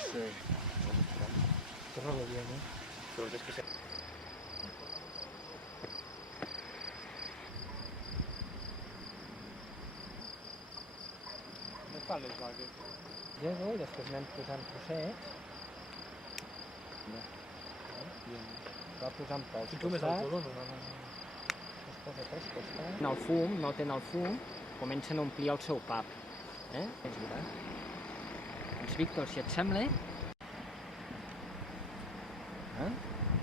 sí. Córralo bien, ¿eh? Pero es que se... On estan les vaques? Llego i després anem posant trossets. Va posant pels costats. Es posa pels costats. En el fum, noten el fum, comencen a omplir el seu pap. Doncs Víctor, si et sembla,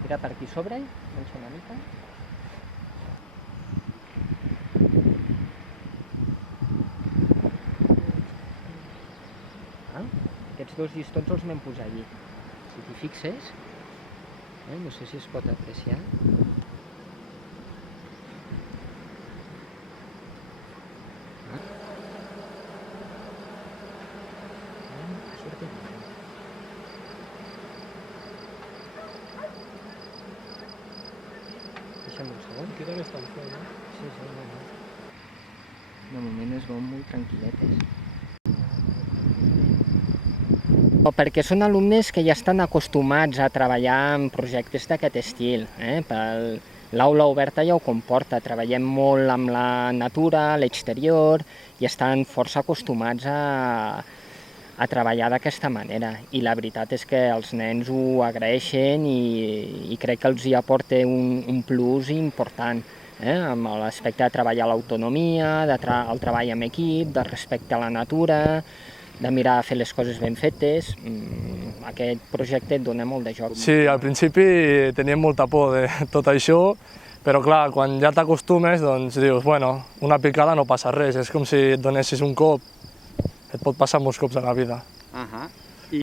tira per aquí sobre, menja una mica. Aquests dos llistons els vam posar allí. Si t'hi fixes, no sé si es pot apreciar. Deixa'm un segon. Queda bastant fort, no? Sí, de moment es veuen molt tranquil·letes. Perquè són alumnes que ja estan acostumats a treballar en projectes d'aquest estil. L'aula oberta ja ho comporta, treballem molt amb la natura, l'exterior, i estan força acostumats a treballar d'aquesta manera. I la veritat és que els nens ho agraeixen i crec que els hi aporta un plus important, amb l'aspecte de treballar l'autonomia, el treball en equip, de respecte a la natura, de mirar a fer les coses ben fetes. Aquest projecte et dona molt de joc. Sí, al principi teníem molta por de tot això, però clar, quan ja t'acostumes, doncs dius, bueno, una picada no passa res, és com si et donessis un cop, et pot passar molts cops a la vida.